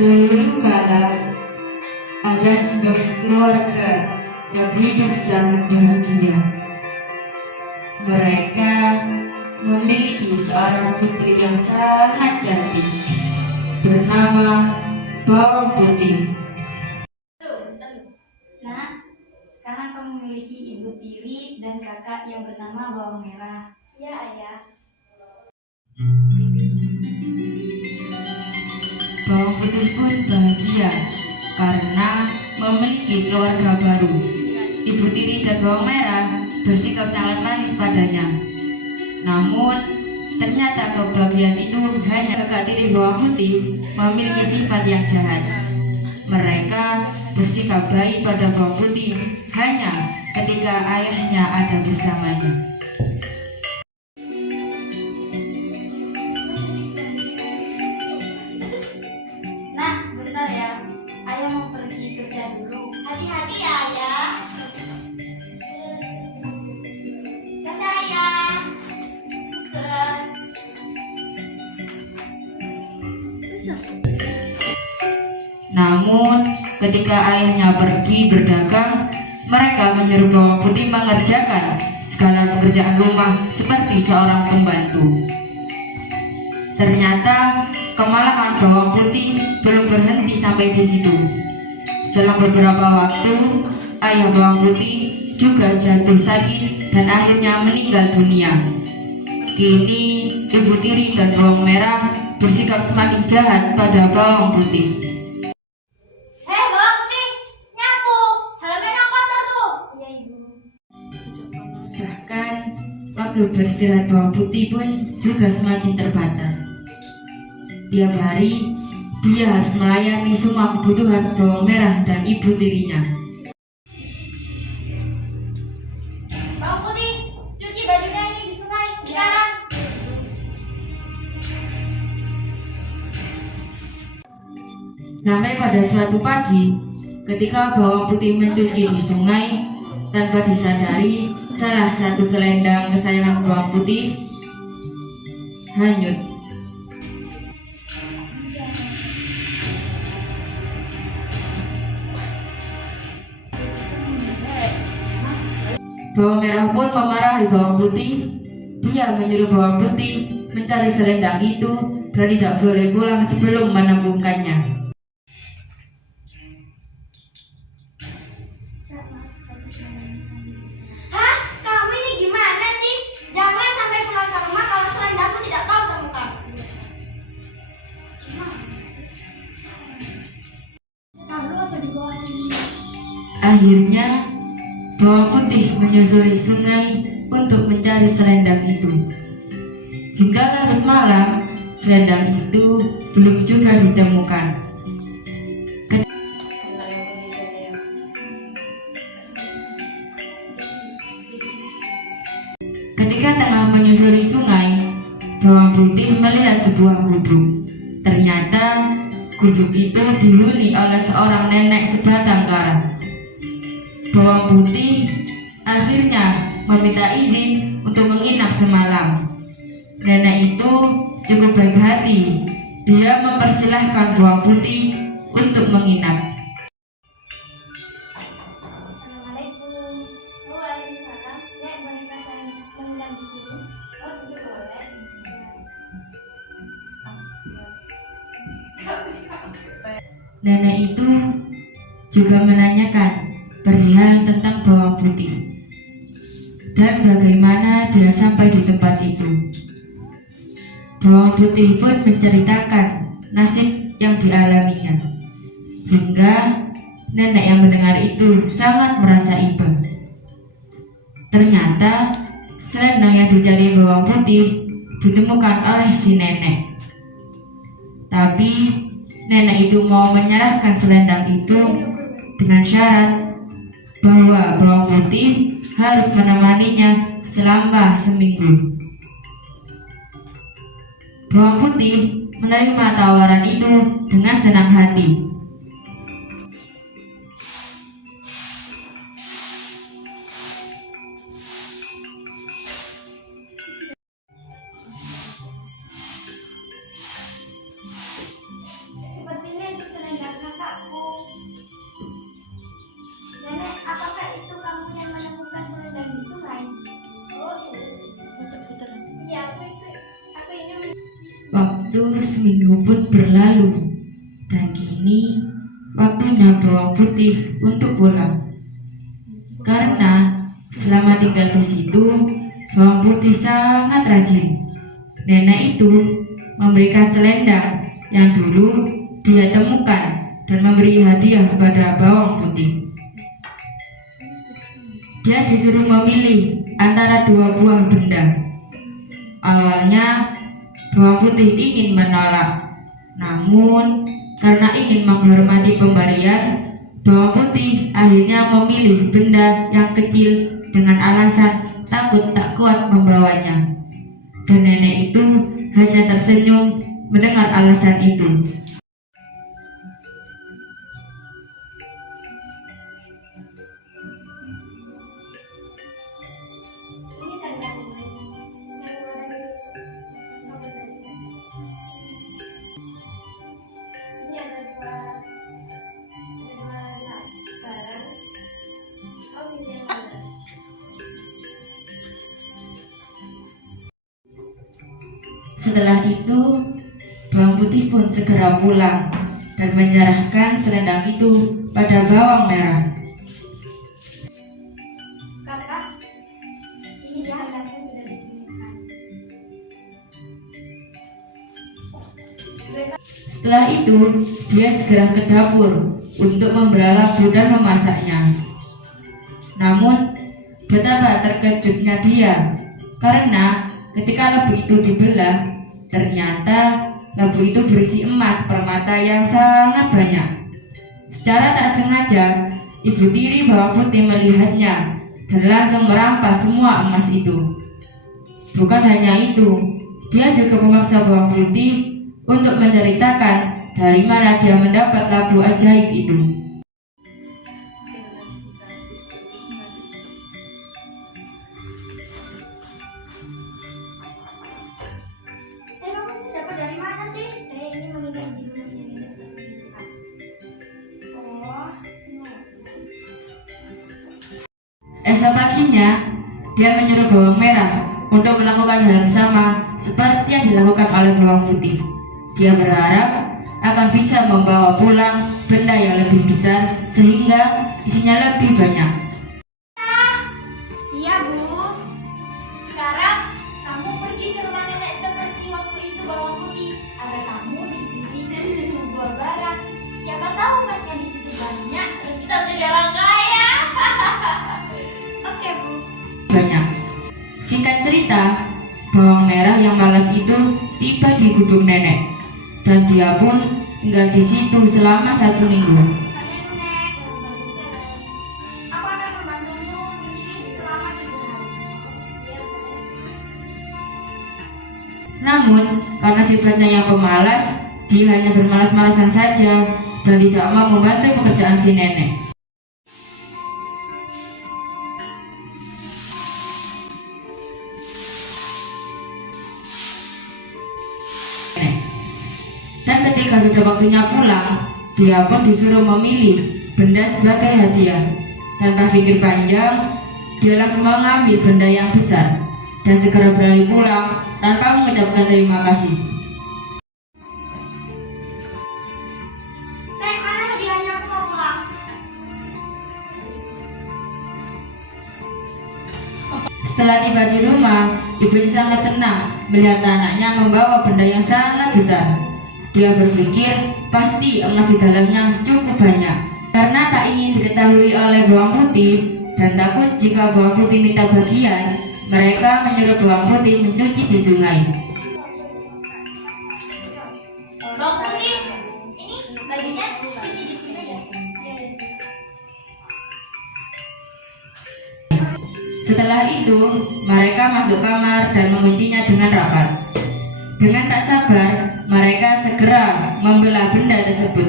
Dahulu kala ada sebuah keluarga yang hidup sangat bahagia. Mereka memiliki seorang putri yang sangat cantik bernama Bawang Putih. Nah, sekarang kamu memiliki ibu tiri dan kakak yang bernama Bawang Merah. Ya, Ayah. Bawang Putih pun bahagia karena memiliki keluarga baru. Ibu tiri dan Bawang Merah bersikap sangat manis padanya. Namun, ternyata kebahagiaan itu hanya kakak tiri Bawang Putih memiliki sifat yang jahat. Mereka bersikap baik pada Bawang Putih hanya ketika ayahnya ada bersamanya. Nah, sebentar ya. Ayah mau pergi kerja dulu. Hati-hati ya, Ayah. Dadah, Ayah. Namun, ketika ayahnya pergi berdagang, mereka menyuruh Bawang Putih mengerjakan segala pekerjaan rumah seperti seorang pembantu. Ternyata kemalakan Bawang Putih belum berhenti sampai di situ. Setelah beberapa waktu, ayah Bawang Putih juga jatuh sakit dan akhirnya meninggal dunia. Kini ibu tiri dan Bawang Merah bersikap semakin jahat pada Bawang Putih. Hei, Bawang Putih, nyapu. Halamannya kotor tuh. Iya, Ibu. Bahkan waktu beristirahat Bawang Putih pun juga semakin terbatas. Tiap hari dia harus melayani semua kebutuhan Bawang Merah dan ibu tirinya. Bawang Putih, cuci bajunya ini di sungai sekarang. Sampai pada suatu pagi, ketika Bawang Putih mencuci di sungai, tanpa disadari salah satu selendang kesayangan Bawang Putih hanyut. Bawang Merah pun memarahi Bawang Putih. Dia menyuruh Bawang Putih mencari selendang itu dan tidak boleh pulang sebelum menemukannya. Hah? Kamu ini gimana sih? Jangan sampai pulang ke rumah kalau selendangmu tidak tahu temukan. Tahu aja di bawah ini. Akhirnya Bawang Putih menyusuri sungai untuk mencari selendang itu. Hingga larut malam, selendang itu belum juga ditemukan. Ketika tengah menyusuri sungai, Bawang Putih melihat sebuah gubuk. Ternyata gubuk itu dihuni oleh seorang nenek sebatang kara. Bawang Putih akhirnya meminta izin untuk menginap semalam. Nenek itu cukup baik hati. Dia mempersilahkan Bawang Putih untuk menginap. Assalamualaikum. Waalaikumsalam. Ya, boleh saya menginap di sini? Oh, itu boleh. Nenek itu juga menanyakan perihal tentang Bawang Putih dan bagaimana dia sampai di tempat itu. Bawang Putih pun menceritakan nasib yang dialaminya, hingga nenek yang mendengar itu sangat merasa iba. Ternyata selendang yang dicari Bawang Putih ditemukan oleh si nenek. Tapi nenek itu mau menyerahkan selendang itu dengan syarat bahwa Bawang Putih harus menemaninya selama seminggu. Bawang Putih menerima tawaran itu dengan senang hati. Sepertinya itu Waktu seminggu pun berlalu, dan kini waktunya bawang putih untuk pulang. Karena selama tinggal di situ, bawang putih sangat rajin. Nenek itu memberikan selendang yang dulu dia temukan dan memberi hadiah kepada bawang putih. Dia disuruh memilih antara dua buah benda. Awalnya bawang putih ingin menolak, namun karena ingin menghormati pemberian, bawang putih akhirnya memilih benda yang kecil dengan alasan takut tak kuat membawanya. Dan nenek itu hanya tersenyum mendengar alasan itu. Ini saya ini ada dua barang. Oh, ini yang mana? Setelah itu, bawang putih pun segera pulang dan menyerahkan selendang itu pada bawang merah. Kakak, ini jahatannya sudah dikirimkan. Setelah itu, dia segera ke dapur untuk membelah labu dan memasaknya. Namun, betapa terkejutnya dia karena ketika labu itu dibelah, ternyata labu itu berisi emas permata yang sangat banyak. Secara tak sengaja, ibu tiri bawang putih melihatnya dan langsung merampas semua emas itu. Bukan hanya itu, dia juga memaksa bawang putih untuk menceritakan dari mana dia mendapat labu ajaib itu. Kamu ini dapat dari mana sih? Saya ini menginap di rumahnya Nenek Sarika. Oh, semua. Esok paginya, dia menyuruh bawang merah untuk melakukan hal yang sama seperti yang dilakukan oleh bawang putih. Dia berharap akan bisa membawa pulang benda yang lebih besar sehingga isinya lebih banyak. Iya, Bu. Sekarang kamu pergi ke rumah nenek seperti waktu itu bawang putih. Ada kamu diberikan sebuah barang. Siapa tahu pasnya di situ banyak, terus kita jadi orang kaya. Oke, Bu. Banyak. Singkat cerita, bawang merah yang malas itu tiba di gubuk nenek, dan dia pun tinggal di situ selama 1 minggu. Nenek, aku akan membantumu di sini selama 7 hari. Namun, karena sifatnya yang pemalas, dia hanya bermalas-malasan saja dan tidak mau membantu pekerjaan si nenek. Dan ketika sudah waktunya pulang, dia pun disuruh memilih benda sebagai hadiah. Tanpa pikir panjang, dia langsung mengambil benda yang besar dan segera berlari pulang tanpa mengucapkan terima kasih. Nek, mana hadiahnya? Aku mau pulang. Setelah tiba di rumah, ibunya sangat senang melihat anaknya membawa benda yang sangat besar. Dia berpikir pasti emas di dalamnya cukup banyak. Karena tak ingin diketahui oleh bawang putih dan takut jika bawang putih minta bagian, mereka menyuruh bawang putih mencuci di sungai. Bawang putih, ini bajunya cuci di sini ya. Setelah itu, mereka masuk kamar dan menguncinya dengan rapat. Dengan tak sabar, mereka segera membelah benda tersebut.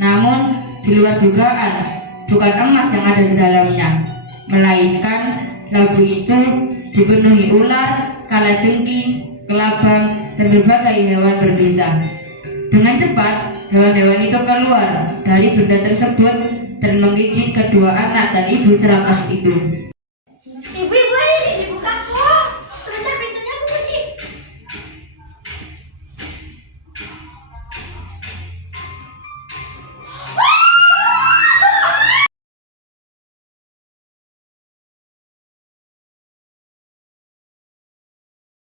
Namun, di luar dugaan, bukan emas yang ada di dalamnya, melainkan labu itu dipenuhi ular, kalajengking, kelabang, dan berbagai hewan berbisa. Dengan cepat, hewan-hewan itu keluar dari benda tersebut dan menggigit kedua anak dan ibu serakah itu.